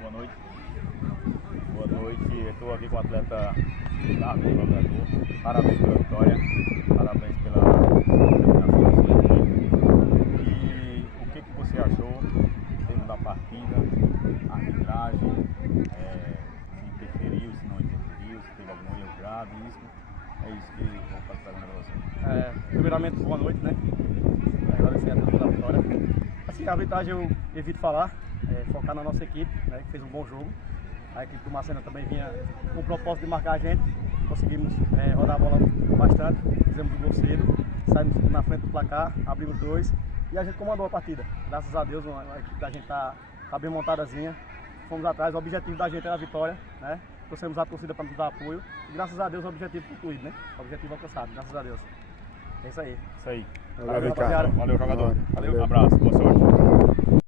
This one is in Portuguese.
boa noite. Boa noite, eu estou aqui com o atleta Ricardo, jogador. Parabéns pela vitória, parabéns pela determinação. E o que você achou em termos da partida, a arbitragem, se interferiu, se não interferiu, se teve algum erro grave, isso? É isso que eu vou passar para você. Primeiramente, boa noite, né? Agradecer a Deus pela vitória. Assim, a arbitragem eu evito falar, focar na nossa equipe, né, que fez um bom jogo. A equipe do Macena também vinha com o propósito de marcar a gente. Conseguimos rodar a bola bastante, fizemos um gol cedo, saímos na frente do placar, abrimos 2 e a gente comandou a partida. Graças a Deus, a equipe da gente tá bem montadazinha. Fomos atrás, o objetivo da gente era a vitória, né? Trouxemos a torcida para nos dar apoio e graças a Deus o objetivo concluído, né? O objetivo alcançado, graças a Deus. É isso aí. Isso aí. Valeu, rapaziada. Valeu, jogador. Valeu, abraço, boa sorte.